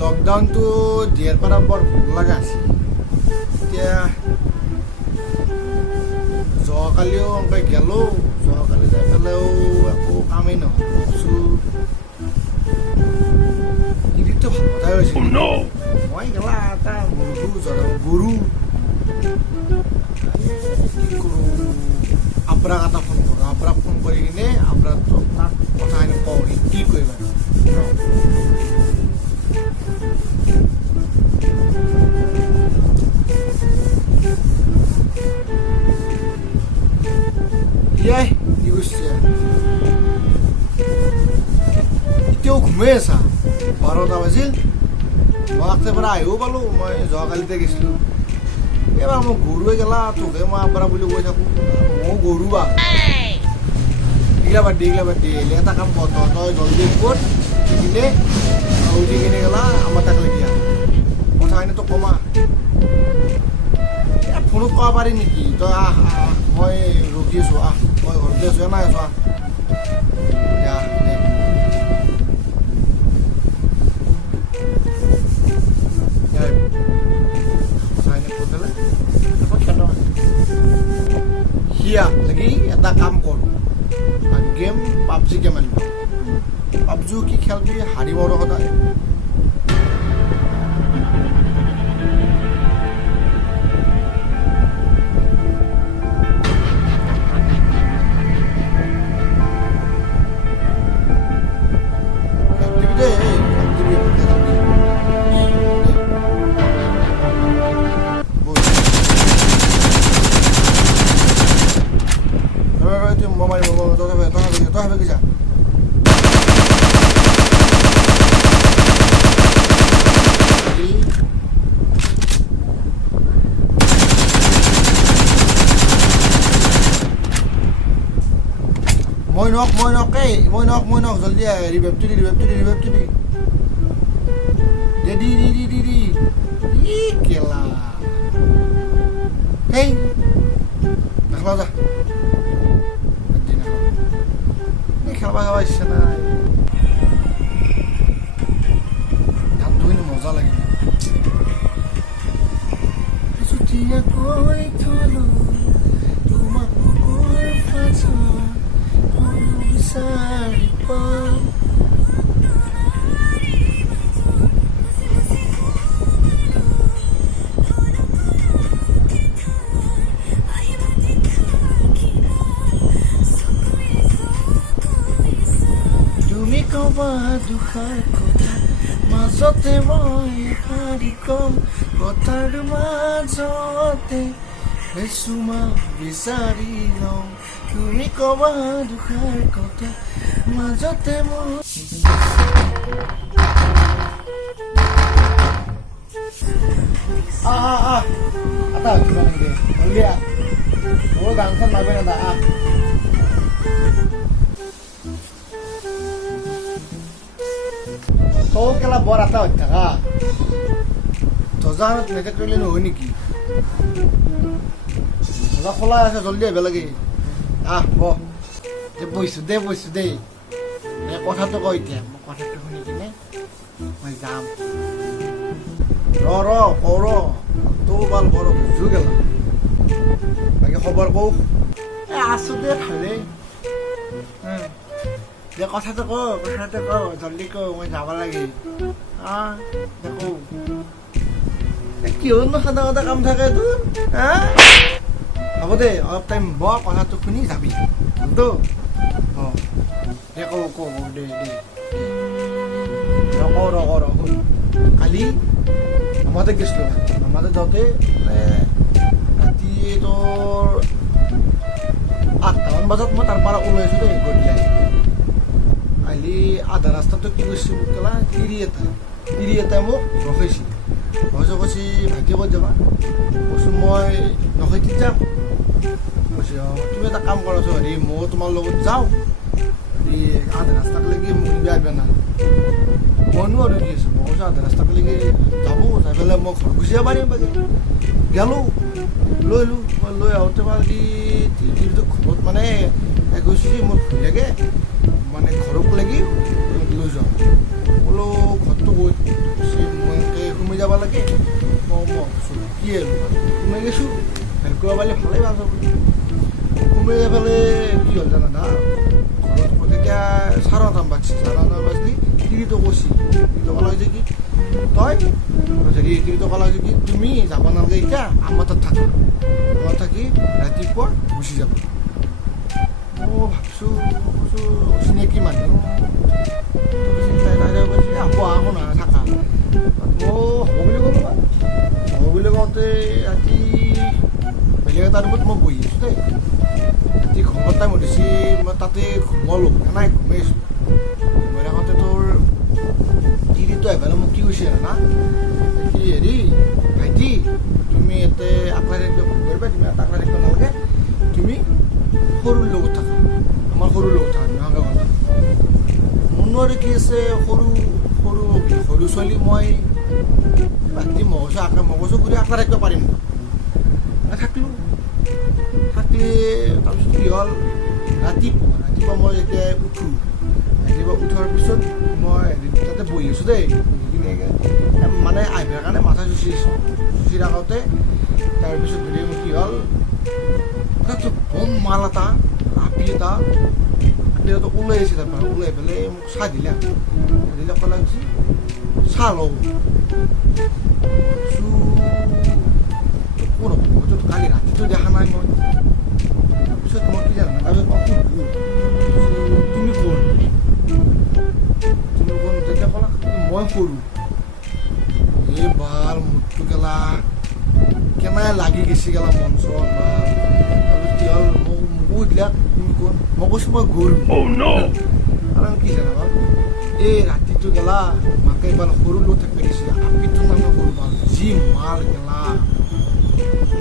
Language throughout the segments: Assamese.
লকডাউনটো দিয়াৰ পৰা বৰ ভোক লগা আছিল এতিয়া যোৱাকালিও এনেকৈ গেলোঁ যোৱাকালি যাই পেলাইও একো কামেই নহয় ইদিনটো ভাল কথাই হৈছিল মই গেলা এটা গৰু কি কৰোঁ আব্ৰাক এটা ফোন কৰোঁ আব্ৰাক ফোন কৰি কিনে আব্ৰাক তাক কথাখিনি কওঁ কি কৰিবা কি কৰিছে এতিয়াও ঘুমাই আছা 12টা বাজিল মই আগতে পৰা আহিও পালোঁ মই যোৱাকালিতে গৈছিলোঁ এইবাৰ মই গৰুৱে গেলা তোকে মই আব্ৰা বুলি কৈ থাকোঁ ময়ো গৰু বা এইগিলা বাদ দি এটা কাম কৰ তই জলদি ক'ত উঠি কিনে গেলা আমাৰ তাক লাগি আহ কথাখিনি তোক কমা ফোনত ক'ব পাৰি নেকি তই আহ মই ৰখি আছোঁ আহ মই ঘৰতে আছোঁ নাই আছোঁ আহ সিয়া লাগি এটা কাম কৰোঁ গেম পাবজি গেম আনিব পাবজিও কি খেলবি হাৰিব সদায় তই কি যা মই নক জলদি ৰিভাইভটো দি দি কেলা হেই নাখাওঁ যা খেলবা ইচ্ছা নাই গানটো কিন্তু মজা লাগে তোমাক বিচাৰি পাম কবা দুখাৰ কথা মাজতে মই এষাৰি কম কথাৰ মাজতে চুমা বিচাৰি লওঁ তুমি কবা দুখাৰ কথা মাজতে মই এটা উলিয়া মোৰ গান চান মাৰিব না তৌ কেলা বৰ এটা হৈ থাকা ধজানত মেটেক কৰিলে নহয় নেকি ধজা খোলাই আছে জলদি আহিব লাগে বহিছোঁ দেই কথাটো কওঁ এতিয়া মই কথাটো শুনি কিনে মই যাম ৰ তৌ বাল বৰ বুজো গেলা বাকী খবৰ কওঁ আছোঁ দে ভালেই কথাটো কওঁ জলদি কওঁ মই যাব লাগে দেখো কিহৰনো সাদা কাম থাকে তোৰ হ'ব দে অলপ টাইম কথাটো শুনি যাবি তো দে কওঁ দে ৰ শুন কালি আমাতে গৈছিলোঁ আমাতে যাওঁতে ৰাতি তোৰ 8টামান বজাত মই তাৰ পৰা ওলাইছোঁ দেই গধূলি আহি আধা ৰাস্তাটো কি কৰিছোঁ মোক কেলা তিৰি এটাই মোক ৰখাইছিল কৈছে ভাইটি ক'ত যাবা কৈছোঁ মই নখৈতিত যাম কৈছে তুমি এটা কাম কৰাছো হেৰি ময়ো তোমাৰ লগত যাওঁ হেৰি আধা ৰাস্তালৈকে মোক আহিবা না মইনো আৰু কি আছোঁ মই কৈছোঁ আধা ৰাস্তালৈকে যাব যাই পেলাই মই ঘৰ গুচি যাব পাৰিম বাকী গেলোঁ মই লৈ আহোঁতে বাকী তিৰিটো ঘৰত মানে কৈছোঁ যে মোৰ ভয় লাগে মানে ঘৰক লাগি লৈ যাওঁ বোলো ঘৰটো গৈ লাগে মই ভাবিছোঁ কি আৰু সোমাই গৈছোঁ হেল্প কৰিব পাৰিলে ভালেই ভাল হ'ব সোমাই এফালে কি হ'ল জানা না ঘৰত তেতিয়া 9:30 বাজছি 9:30 বাজলি তিৰিটো কৈছি তিৰিটো ক'লা হৈছে কি তই হেৰি তিৰিটো ক'লা হৈছে কি তুমি যাব নালাগে এতিয়া আমাৰ তাত থাকা আমাৰ থাকি ৰাতিপুৱা গুচি যাব ভাবিছোঁ চিনাকি মানুহ আকৌ আহো না থাকা হ'ব বুলি ক'লো হ'ব বুলি কওঁতে ৰাতি বেলেগ এটা ৰুমত মই বহি আছোঁ দেই ৰাতি ঘুমৰ টাইম উঠিছে মই তাতে ঘুমালোঁ নাই ঘুমাইছোঁ ঘুমাই থাকোঁতে তোৰ তিৰিটো আহিবলৈ মোক কি কৈছে না কি হেৰি ভাইটি তুমি ইয়াতে আকলাই থাকিব কৰিবা তুমি আকলাই থাকিব নালাগে তুমি সৰুৰ লগত থাকা আমাৰ সৰুৰ লগত থাকা নহ'লে কথা মনৰ কি আছে সৰু ছোৱালী মই ৰাতি মগজু ঘূৰি আকলাই থাকিব পাৰিম থাকিলোঁ থাকি তাৰপিছত কি হ'ল ৰাতিপুৱা মই যেতিয়া উঠোঁ ৰাতিপুৱা উঠাৰ পিছত মই তাতে বহি আছোঁ দেই মানে আহিবৰ কাৰণে মাথা চুচি থাকোঁতে তাৰপিছত ধৰি মোৰ কি হ'ল তাতো বম মাল এটা আপি এটা ওলাই আহিছে তাৰপৰা ওলাই পেলাই মোক চাহ দিলে ক'লে কি চাহ লওঁ কোন হ'ব কালি ৰাতিটো দেখা নাই মই তাৰপিছত মই কি জানো তাৰপিছত মই সুধিলোঁ তুমি কোন তেতিয়া ক'লা মই সৰু এই বাল মুঠটো গেলা কেনাই লাগি গৈছে গেলা মন চন তাৰপিছত কি হ'ল মোক সুধিলা তুমি কোন মই কৈছোঁ মই গৰু কাৰণ কি জানা এই ৰাতিটো গেলা মাকে এবাৰ সৰু লৈ থাকিব দিছে আপিটো নামে সৰু মাল যি মাল গেলা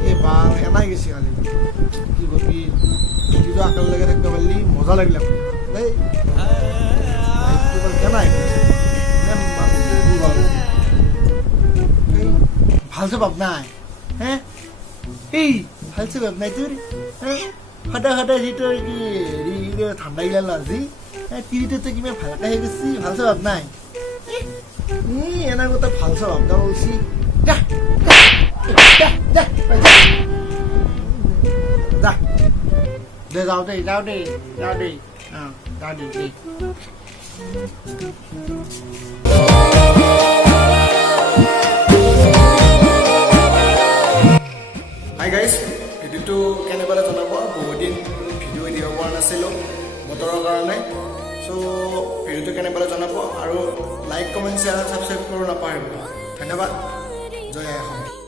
এই বাল এনাই গৈছে কালি কি কবি যিটো একেলগে থাকিব পাৰিলি মজা লাগিলে দেই কেনাই ভাল স্বভাৱ নাই হে এই ভাল স্বভাৱ নাই তোৰ সদায় যিটো কি হেৰি ঠাণ্ডা গিলালো আজি তিৰিটোতো কিমান ভালকৈ হৈ গৈছি ভাল স্বভাৱ নাই এনাৰ গোটেই ভাল স্বভাৱ এটা ওলছি যাওঁ দেই হাই গাইজ ভিডিঅ'টো কেনেকুৱা জনাব বহুত দিন ভিডিঅ' দিব পৰা নাছিলোঁ বতৰৰ কাৰণে চ' ভিডিঅ'টো কেনেকুৱা জনাব আৰু লাইক কমেণ্ট শ্বেয়াৰ ছাবস্ক্ৰাইব কৰিব নাপাহৰিব ধন্যবাদ জয় আই অসম।